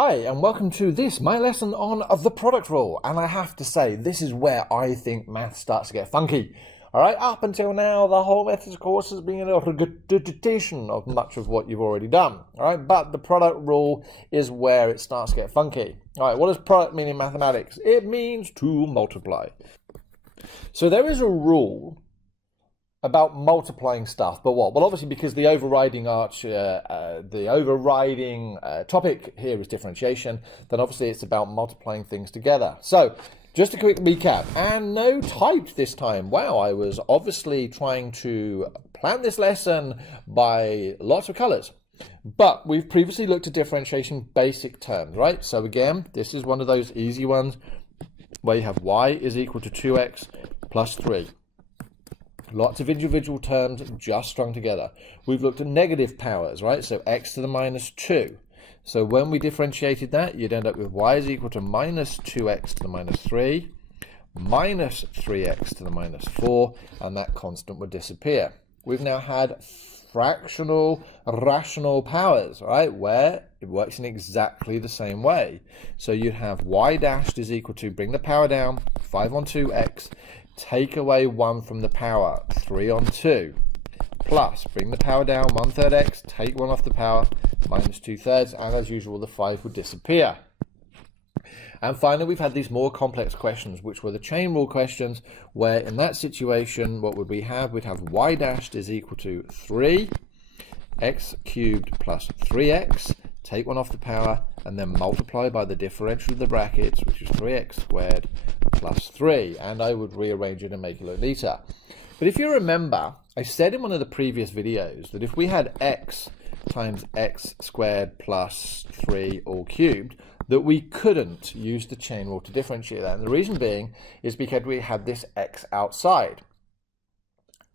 Hi, and welcome to this, my lesson on the product rule. And I have to say, this is where I think math starts to get funky. All right, up until now, the whole methods course has been a regurgitation of much of what you've already done. All right, but the product rule is where it starts to get funky. All right, what does product mean in mathematics? It means to multiply. So there is a rule about multiplying stuff, but what? Well, obviously, because the overriding topic here is differentiation, then obviously it's about multiplying things together. So just a quick recap, and no typed this time. Wow, I was obviously trying to plan this lesson by lots of colors. But we've previously looked at differentiation basic terms, right? So again, this is one of those easy ones where you have y is equal to 2x plus 3. Lots of individual terms just strung together. We've looked at negative powers, right? So x to the minus 2. So when we differentiated that, you'd end up with y is equal to minus 2x to the minus 3, minus 3x to the minus 4, and that constant would disappear. We've now had fractional rational powers, right, where it works in exactly the same way. So you'd have y dashed is equal to, bring the power down, 5 on 2x, take away 1 from the power, 3 on 2, plus, bring the power down, 1/3 x, take 1 off the power, minus 2/3, and as usual, the 5 would disappear. And finally, we've had these more complex questions, which were the chain rule questions, where in that situation, what would we have? We'd have y dashed is equal to 3x cubed plus 3x, take 1 off the power, and then multiply by the differential of the brackets, which is 3x squared plus 3. And I would rearrange it and make it look neater. But if you remember, I said in one of the previous videos that if we had x times x squared plus 3 all cubed, that we couldn't use the chain rule to differentiate that. And the reason being is because we had this x outside.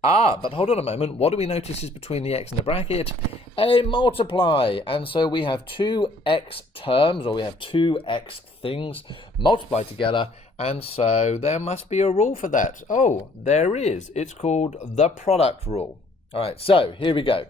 But hold on a moment. What do we notice is between the x and the bracket? A multiply. And so we have two x terms, or we have two x things multiplied together. And so there must be a rule for that. Oh, there is. It's called the product rule. All right, so here we go.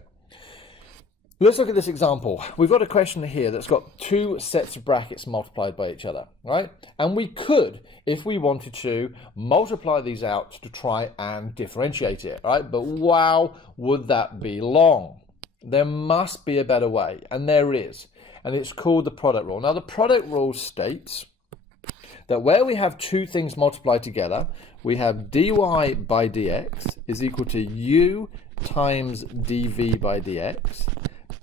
Let's look at this example. We've got a question here that's got two sets of brackets multiplied by each other, right? And we could, if we wanted to, multiply these out to try and differentiate it, right? But wow, would that be long? There must be a better way, and there is. And it's called the product rule. Now, the product rule states that where we have two things multiplied together, we have dy by dx is equal to u times dv by dx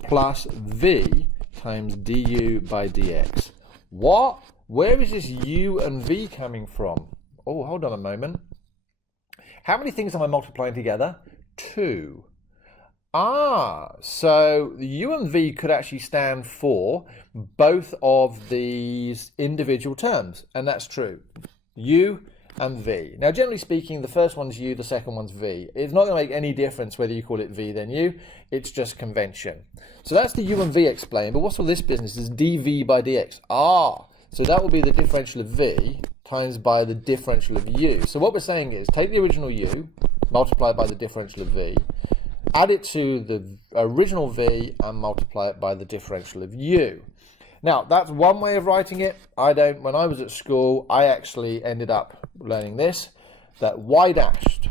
plus v times du by dx. What? Where is this u and v coming from? Oh, hold on a moment. How many things am I multiplying together? 2. So the u and v could actually stand for both of these individual terms, and that's true. U and v. Now, generally speaking, the first one's u, the second one's v. It's not going to make any difference whether you call it v then u. It's just convention. So that's the u and v explained. But what's all this business? Is dv by dx. So that will be the differential of v times by the differential of u. So what we're saying is take the original u, multiply by the differential of v, add it to the original v, and multiply it by the differential of u. Now, that's one way of writing it. When I was at school, I actually ended up learning this, that y dashed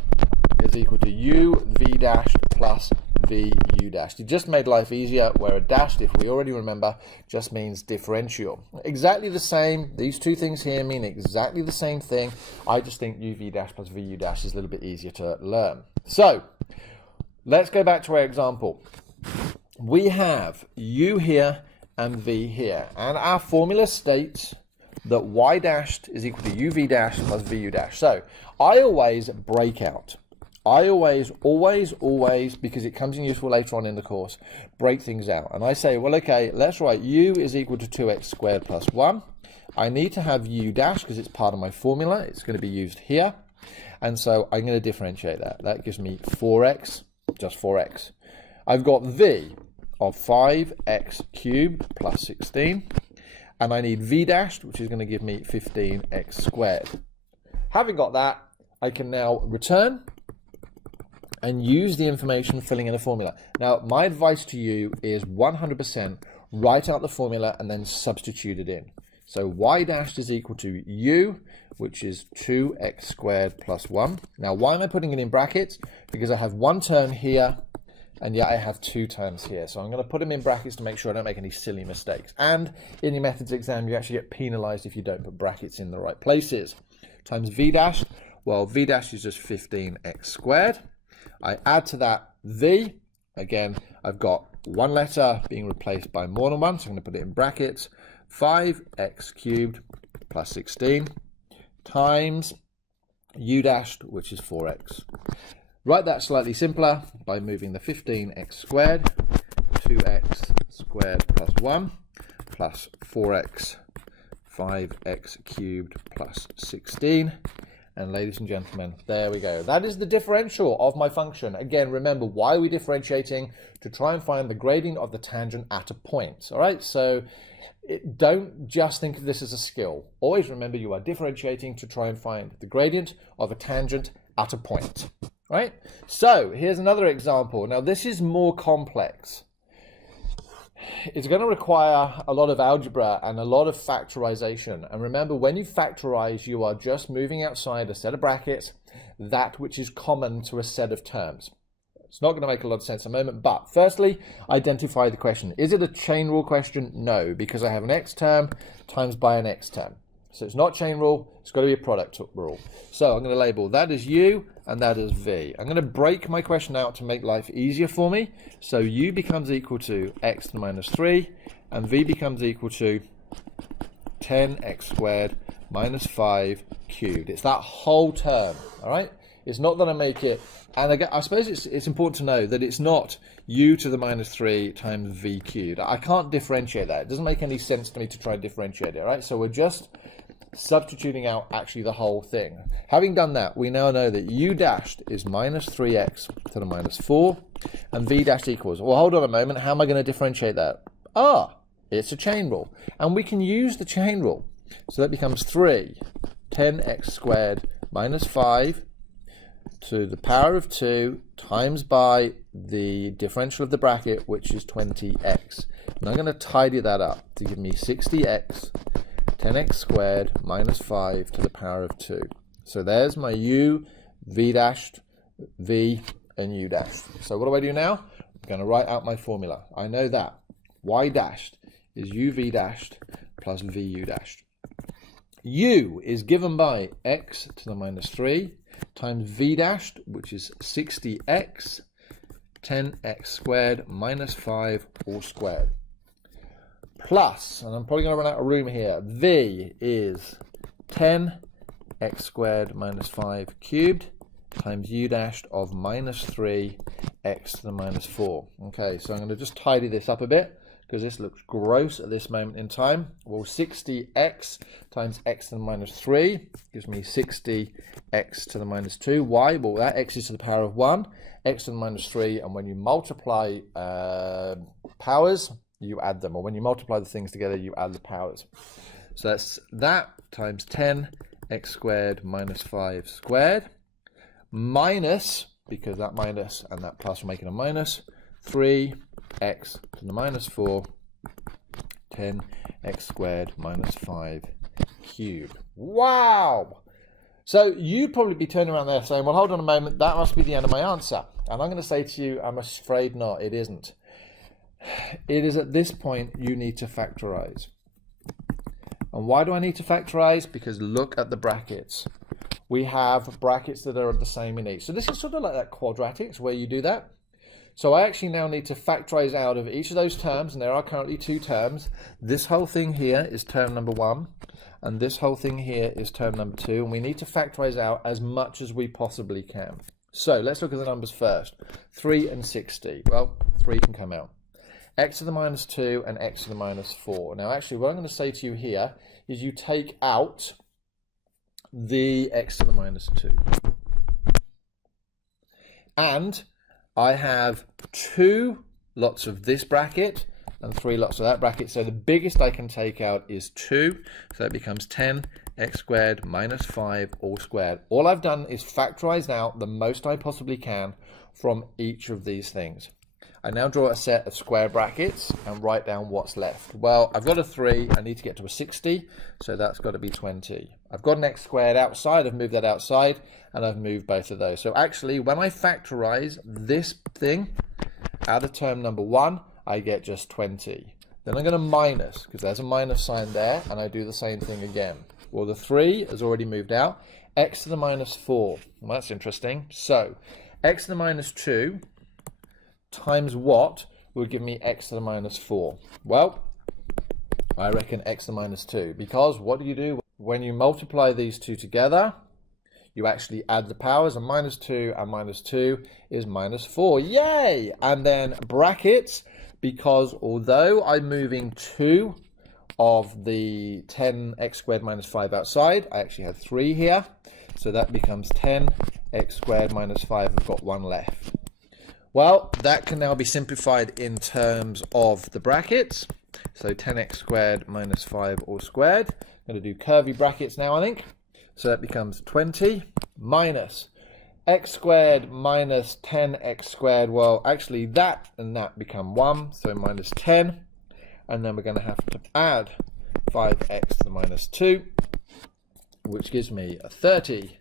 is equal to u v dashed plus v u dashed. It just made life easier, where a dashed, if we already remember, just means differential. Exactly the same. These two things here mean exactly the same thing. I just think u v dash plus v u dash is a little bit easier to learn. So, let's go back to our example. We have u here and v here, and our formula states that y dashed is equal to uv dash plus vu dash. So I always break out. I always, because it comes in useful later on in the course, break things out. And I say, well, okay, let's write u is equal to 2x squared plus 1. I need to have u dash because it's part of my formula. It's going to be used here. And so I'm going to differentiate that. That gives me 4x, just 4x. I've got v of 5x cubed plus 16, and I need v dashed, which is going to give me 15x squared. Having got that, I can now return and use the information filling in the formula. Now, my advice to you is 100% write out the formula, and then substitute it in. So y dashed is equal to u, which is 2x squared plus 1. Now, why am I putting it in brackets? Because I have one term here, and yet I have two terms here. So I'm going to put them in brackets to make sure I don't make any silly mistakes. And in your methods exam, you actually get penalized if you don't put brackets in the right places. Times v dash. Well, v dash is just 15x squared. I add to that v. Again, I've got one letter being replaced by more than one, so I'm going to put it in brackets. 5x cubed plus 16 times u dashed, which is 4x. Write that slightly simpler by moving the 15x squared, 2x squared plus 1, plus 4x, 5x cubed plus 16. And ladies and gentlemen, there we go. That is the differential of my function. Again, remember, why are we differentiating? To try and find the gradient of the tangent at a point. All right, so don't just think of this as a skill. Always remember you are differentiating to try and find the gradient of a tangent at a point. Right? So here's another example. Now this is more complex. It's going to require a lot of algebra and a lot of factorization. And remember, when you factorize, you are just moving outside a set of brackets, that which is common to a set of terms. It's not going to make a lot of sense in a moment, but firstly, identify the question. Is it a chain rule question? No, because I have an x term times by an x term. So it's not chain rule, it's got to be a product rule. So I'm going to label that as u and that as v. I'm going to break my question out to make life easier for me. So u becomes equal to x to the minus 3 and v becomes equal to 10x squared minus 5 cubed. It's that whole term, all right? It's not that I make it, and again, I suppose it's important to know that it's not u to the minus 3 times v cubed. I can't differentiate that. It doesn't make any sense to me to try and differentiate it, all right? So we're just substituting out actually the whole thing. Having done that, we now know that u dashed is minus 3x to the minus 4, and v dashed equals, well, hold on a moment, how am I going to differentiate that? It's a chain rule, and we can use the chain rule. So that becomes 3, 10x squared minus 5 to the power of 2 times by the differential of the bracket, which is 20x. And I'm going to tidy that up to give me 60x, 10x squared minus 5 to the power of 2. So there's my u, v dashed, v, and u dashed. So what do I do now? I'm going to write out my formula. I know that y dashed is uv dashed plus vu dashed. U is given by x to the minus 3 times v dashed, which is 60x, 10x squared minus 5 all squared. Plus, and I'm probably going to run out of room here, v is 10x squared minus 5 cubed times u dashed of minus 3x to the minus 4. Okay, so I'm going to just tidy this up a bit, because this looks gross at this moment in time. Well, 60x times x to the minus 3 gives me 60x to the minus 2. Why? Well, that x is to the power of 1, x to the minus 3, and when you multiply powers, you add them. Or when you multiply the things together, you add the powers. So that's that times 10x squared minus 5 squared, minus, because that minus and that plus are making a minus, 3x to the minus 4, 10x squared minus 5 cubed. Wow! So you'd probably be turning around there saying, well, hold on a moment, that must be the end of my answer. And I'm going to say to you, I'm afraid not, it isn't. It is at this point you need to factorize. And why do I need to factorize? Because look at the brackets. We have brackets that are the same in each. So this is sort of like that quadratics where you do that. So I actually now need to factorize out of each of those terms, and there are currently 2 terms. This whole thing here is term number 1, and this whole thing here is term number 2, and we need to factorize out as much as we possibly can. So let's look at the numbers first. 3 and 60. Well, 3 can come out. X to the minus 2 and x to the minus 4. Now actually what I'm going to say to you here is you take out the x to the minus 2. And I have 2 lots of this bracket and 3 lots of that bracket. So the biggest I can take out is 2. So it becomes 10x squared minus 5 all squared. All I've done is factorized out the most I possibly can from each of these things. I now draw a set of square brackets and write down what's left. Well, I've got a 3, I need to get to a 60, so that's got to be 20. I've got an x squared outside, I've moved that outside, and I've moved both of those. So actually, when I factorize this thing out of term number 1, I get just 20. Then I'm going to minus, because there's a minus sign there, and I do the same thing again. Well, the 3 has already moved out. X to the minus 4. Well, that's interesting. So, x to the minus 2 times what will give me x to the minus 4? Well, I reckon x to the minus 2. Because what do? When you multiply these two together, you actually add the powers, and minus 2 and minus 2 is minus 4. Yay! And then brackets, because although I'm moving 2 of the 10x squared minus 5 outside, I actually have 3 here. So that becomes 10x squared minus 5. I've got 1 left. Well, that can now be simplified in terms of the brackets. So 10x squared minus 5 all squared. I'm going to do curvy brackets now, I think. So that becomes 20 minus x squared minus 10x squared. Well, actually that and that become 1, so minus 10. And then we're going to have to add 5x to the minus 2, which gives me a 30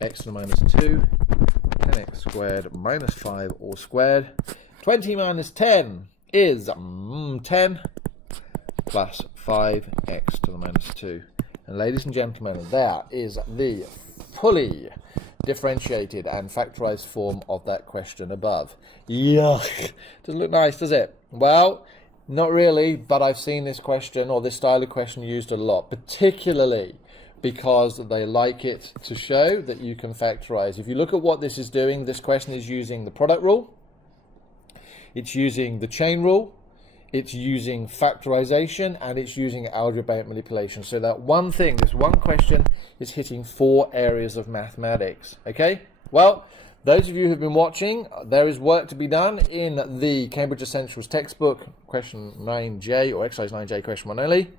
x to the minus 2, 10x squared minus 5 all squared. 20 minus 10 is 10 plus 5x to the minus 2. And ladies and gentlemen, that is the fully differentiated and factorized form of that question above. Yuck! Doesn't look nice, does it? Well, not really, but I've seen this question or this style of question used a lot, particularly because they like it to show that you can factorize. If you look at what this is doing, this question is using the product rule, it's using the chain rule, it's using factorization, and it's using algebraic manipulation. So that one thing, this one question, is hitting 4 areas of mathematics. Okay? Well, those of you who've been watching, there is work to be done in the Cambridge Essentials textbook, question 9J, or exercise 9J, question 1 only.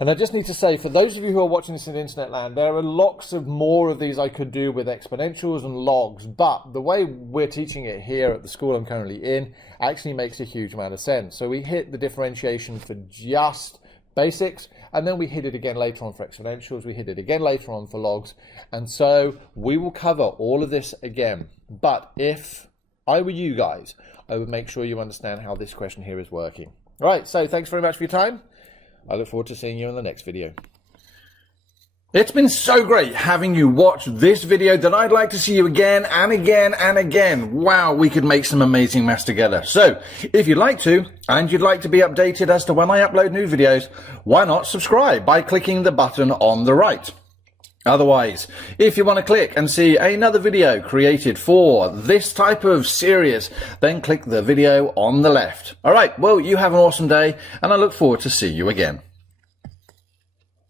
And I just need to say, for those of you who are watching this in internet land, there are lots of more of these I could do with exponentials and logs, but the way we're teaching it here at the school I'm currently in actually makes a huge amount of sense. So we hit the differentiation for just basics, and then we hit it again later on for exponentials, we hit it again later on for logs, and so we will cover all of this again. But if I were you guys, I would make sure you understand how this question here is working. All right, so thanks very much for your time. I look forward to seeing you in the next video. It's been so great having you watch this video that I'd like to see you again and again and again. Wow, we could make some amazing maths together. So, if you'd like to, and you'd like to be updated as to when I upload new videos, why not subscribe by clicking the button on the right? Otherwise, if you want to click and see another video created for this type of series, then click the video on the left. All right, well, you have an awesome day, and I look forward to seeing you again.